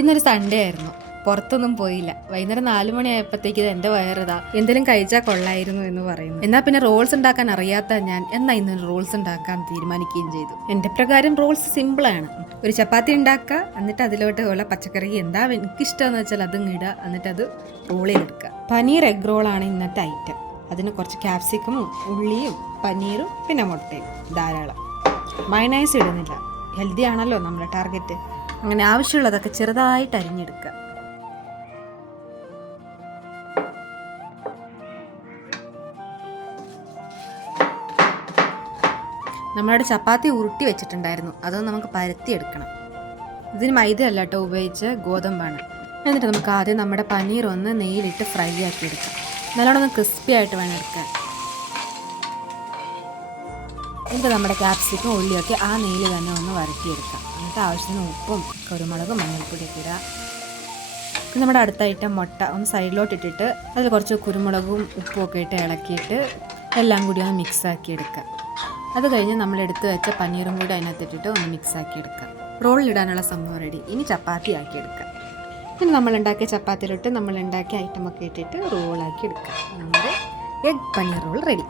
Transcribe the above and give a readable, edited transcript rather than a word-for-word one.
ഇന്നൊരു സൺഡേ ആയിരുന്നു. പുറത്തൊന്നും പോയില്ല. വൈകുന്നേരം 4 മണിയായപ്പോഴത്തേക്ക് എൻ്റെ വയറിതാ എന്തെങ്കിലും കഴിച്ചാൽ കൊള്ളായിരുന്നു എന്ന് പറയുന്നു. എന്നാൽ പിന്നെ റോൾസ് ഉണ്ടാക്കാൻ അറിയാത്ത ഞാൻ ഇന്നൊരു റോൾസ് ഉണ്ടാക്കാൻ തീരുമാനിക്കുകയും ചെയ്തു. എൻ്റെ പ്രകാരം റോൾസ് സിമ്പിളാണ്. ഒരു ചപ്പാത്തി ഉണ്ടാക്കുക, എന്നിട്ട് അതിലോട്ട് ഉള്ള പച്ചക്കറി എന്താ എനിക്കിഷ്ടമെന്ന് വെച്ചാൽ അതും ഇടുക, എന്നിട്ട് അത് റോൾ ചെയ്തെടുക്കുക. പനീർ എഗ് റോളാണ് ഇന്നത്തെ ഐറ്റം. അതിന് കുറച്ച് ക്യാപ്സിക്കമും ഉള്ളിയും പനീറും പിന്നെ മുട്ടയും ധാരാളം. മയണൈസ് ഇടുന്നില്ല, ഹെൽത്തി ആണല്ലോ നമ്മുടെ ടാർഗറ്റ്. അങ്ങനെ ആവശ്യമുള്ളതൊക്കെ ചെറുതായിട്ട് അരിഞ്ഞെടുക്കുക. നമ്മളവിടെ ചപ്പാത്തി ഉരുട്ടി വെച്ചിട്ടുണ്ടായിരുന്നു, അതൊന്ന് നമുക്ക് പരത്തിയെടുക്കണം. ഇതിന് മൈദ അല്ല കേട്ടോ ഉപയോഗിച്ച്, ഗോതമ്പാണ്. എന്നിട്ട് നമുക്ക് ആദ്യം നമ്മുടെ പനീർ ഒന്ന് നെയ്യിലിട്ട് ഫ്രൈ ആക്കി എടുക്കാം. നല്ലോണം ഒന്ന് ക്രിസ്പി ആയിട്ട് വേണം എടുക്കാൻ. എന്നിട്ട് നമ്മുടെ ക്യാപ്സിക്കും ഉള്ളിയൊക്കെ ആ നെയ്യിൽ തന്നെ ഒന്ന് വരട്ടിയെടുക്കാം. എന്നിട്ട് ആവശ്യത്തിന് ഉപ്പും കുരുമുളകും മഞ്ഞൾപ്പൊടിയൊക്കെ ഇടുക. പിന്നെ നമ്മുടെ അടുത്ത ഐറ്റം മുട്ട ഒന്ന് സൈഡിലോട്ട് ഇട്ടിട്ട് അതിൽ കുറച്ച് കുരുമുളകും ഉപ്പും ഒക്കെ ഇട്ട് ഇളക്കിയിട്ട് എല്ലാം കൂടി ഒന്ന് മിക്സാക്കി എടുക്കുക. അത് കഴിഞ്ഞ് നമ്മൾ എടുത്ത് വെച്ച പനീറും കൂടി അതിനകത്തിട്ടിട്ട് ഒന്ന് മിക്സാക്കി എടുക്കുക. റോളിലിടാനുള്ള സംഭവം റെഡി. ഇനി ചപ്പാത്തി ആക്കി എടുക്കുക. പിന്നെ നമ്മളുണ്ടാക്കിയ ചപ്പാത്തിയിലിട്ട് നമ്മളുണ്ടാക്കിയ ഐറ്റമൊക്കെ ഇട്ടിട്ട് റോളാക്കി എടുക്കുക. നമ്മുടെ എഗ് പനീർ റോൾ റെഡി.